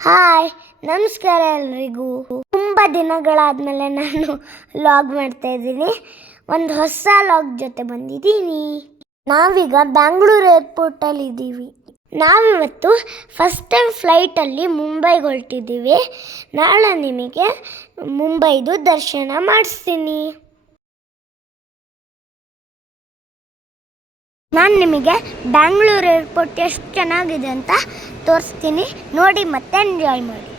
Hi, ನಮಸ್ಕಾರ ಎಲ್ರಿಗೂ. ತುಂಬ ದಿನಗಳಾದಮೇಲೆ ನಾನು ಲಾಗ್ ಮಾಡ್ತಾ ಇದ್ದೀನಿ. ಒಂದು ಹೊಸ ಲಾಗ್ ಜೊತೆ ಬಂದಿದ್ದೀನಿ. ನಾವೀಗ ಬ್ಯಾಂಗ್ಳೂರು ಏರ್ಪೋರ್ಟಲ್ಲಿ ಇದ್ದೀವಿ. ನಾವಿವತ್ತು ಫಸ್ಟ್ ಟೈಮ್ ಫ್ಲೈಟಲ್ಲಿ ಮುಂಬೈಗೆ ಹೊರಟಿದ್ದೀವಿ. ನಾಳೆ ನಿಮಗೆ ಮುಂಬೈದು ದರ್ಶನ ಮಾಡಿಸ್ತೀನಿ. ನಾನು ನಿಮಗೆ ಬ್ಯಾಂಗ್ಳೂರು ಏರ್ಪೋರ್ಟ್ ಎಷ್ಟು ಚೆನ್ನಾಗಿದೆ ಅಂತ ತೋರಿಸ್ತೀನಿ. ನೋಡಿ ಮತ್ತೆ ಎಂಜಾಯ್ ಮಾಡಿ.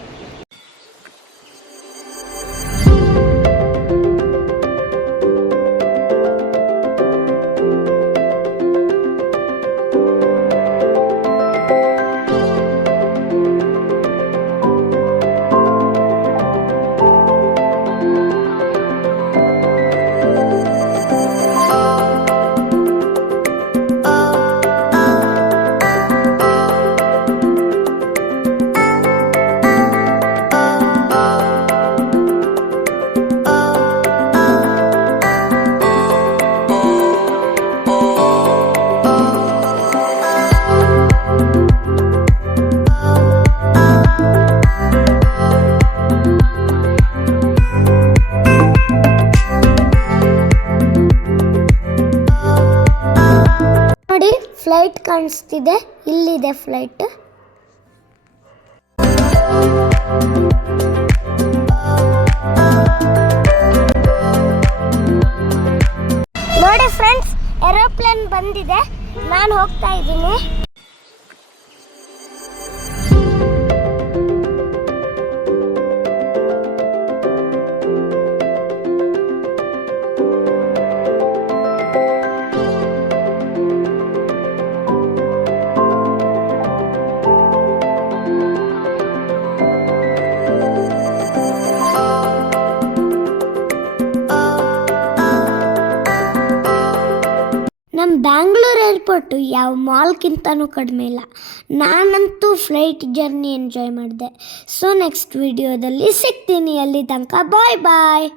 ನೋಡಿ, ಫ್ಲೈಟ್ ಕಾಣಿಸ್ತಿದೆ. ಇಲ್ಲಿದೆ ಫ್ಲೈಟ್. ನೋಡಿ ಫ್ರೆಂಡ್ಸ್, ಏರೋಪ್ಲೇನ್ ಬಂದಿದೆ. ನಾನು ಹೋಗ್ತಾ ಇದ್ದೀನಿ. ನಮ್ಮ ಬ್ಯಾಂಗ್ಳೂರು ಏರ್ಪೋರ್ಟು ಯಾವ ಮಾಲ್ಗಿಂತನೂ ಕಡಿಮೆ ಇಲ್ಲ. ನಾನಂತೂ ಫ್ಲೈಟ್ ಜರ್ನಿ ಎಂಜಾಯ್ ಮಾಡಿದೆ. ಸೊ ನೆಕ್ಸ್ಟ್ ವಿಡಿಯೋದಲ್ಲಿ ಸಿಗ್ತೀನಿ. ಅಲ್ಲಿ ತನಕ ಬಾಯ್ ಬಾಯ್.